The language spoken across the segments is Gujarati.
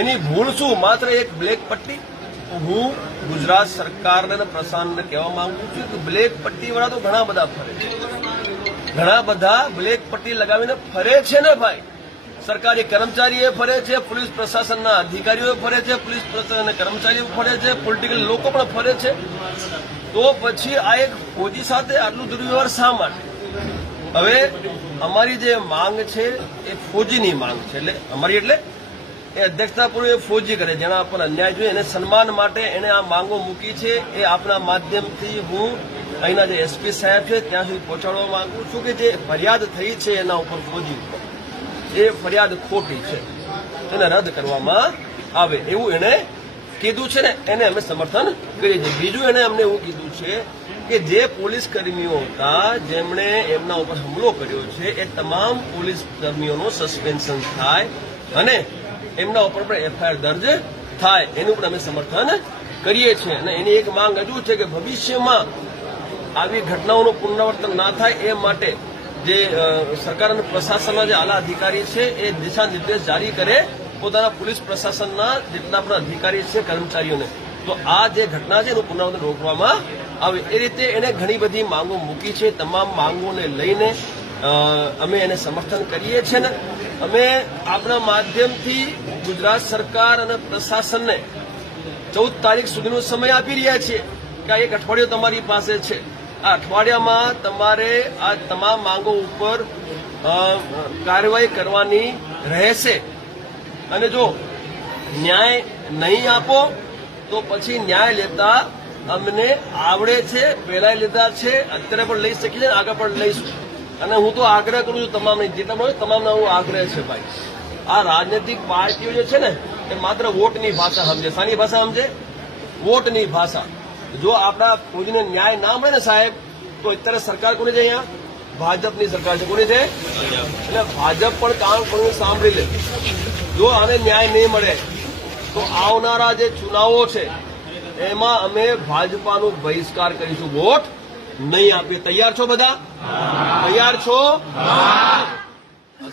એની ભૂલ શું? માત્ર એક બ્લેક પટ્ટી. હું ગુજરાત સરકારને અને પ્રશાસનને કહેવા માંગુ છું કે બ્લેક પટ્ટીવાળા તો ઘણા બધા ફરે છે, ઘણા બધા બ્લેક પટ્ટી લગાવીને ફરે છે ને ભાઈ. સરકારી કર્મચારીઓ ફરે છે, પોલીસ પ્રશાસનના અધિકારીઓ ફરે છે, પોલીસ પ્રશાસનના કર્મચારીઓ ફરે છે, પોલિટિકલ લોકો પણ ફરે છે. તો પછી આ એક ફોજી સાથે આટલું દુર્વ્યવહાર શા માટે? હવે અમારી જે માંગ છે એ ફોજીની માંગ છે. એટલે અમારી એટલે એ અધ્યક્ષતાપૂર્વક ફોજી કરે, જેના પર અન્યાય જોઈએ એને સન્માન માટે એને આ માંગો મૂકી છે. એ આપના માધ્યમથી હું અહીંના જે એસપી સાહેબ છે ત્યાં સુધી પહોંચાડવા માંગુ છું કે જે ફરિયાદ થઈ છે એના ઉપર ફોજી ઉપર એ ફરિયાદ ખોટી છે, એને રદ કરવામાં આવે એવું એને કીધું છે ને એને અમે સમર્થન કરીએ છીએ. બીજું એને અમને એવું કીધું છે કે જે પોલીસ કર્મીઓ હતા જેમણે એમના ઉપર હુમલો કર્યો છે એ તમામ પોલીસ કર્મીઓનો સસ્પેન્શન થાય અને એમના ઉપર પણ એફઆઈઆર દર્જ થાય એનું પણ અમે સમર્થન કરીએ છીએ. અને એની એક માંગ હજુ છે કે ભવિષ્યમાં આવી ઘટનાઓનું પુનરાવર્તન ના થાય એ માટે જે સરકાર અને પ્રશાસનના જે આલા અધિકારી છે એ દિશા નિર્દેશ જારી કરે પોતાના પોલીસ પ્રશાસનના જેટલા પણ અધિકારી છે કર્મચારીઓને, તો આ જે ઘટના છે એનું પુનરાવર્તન રોકવામાં આવે. એ રીતે એને ઘણી બધી માંગો મૂકી છે. તમામ માંગોને લઈને અમે એને સમર્થન કરીએ છીએ ને અમે આપણા માધ્યમથી ગુજરાત સરકાર અને પ્રશાસનને 14 તારીખ સુધીનો સમય આપી રહ્યા છીએ કે આ એક અઠવાડિયું તમારી પાસે છે. આ અઠવાડિયામાં તમારે આ તમામ માંગો ઉપર કાર્યવાહી કરવાની રહેશે. અને જો ન્યાય નહીં આપો તો પછી ન્યાય લેતા અમને આવડે છે, પહેલા લીધા છે, અત્યારે પણ લઈ શકીએ છીએ, આગળ પણ લઈશું. અને હું તો આગ્રહ કરું છું તમામને, જેટલા પણ તમામનો હું આગ્રહ છે ભાઈ, આ રાજનૈતિક પાર્ટીઓ જે છે ને એ માત્ર વોટની ભાષા સમજે. શાની ભાષા સમજે? વોટની ભાષા. જો આપણા ફોજીને ન્યાય ના મળે ને સાહેબ તો અત્યારે સરકાર કોની છે? અહીંયા ભાજપની સરકાર છે. કોની છે? એટલે ભાજપ પણ કામ પણ સાંભળી લે. જો આને ન્યાય નહીં મળે તો આવનારા જે ચુનાવો છે એમાં અમે ભાજપાનો બહિષ્કાર કરીશું, વોટ નહીં આપીએ. તૈયાર છો બધા? તૈયાર છો?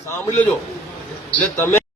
સાંભળી લેજો. એટલે તમે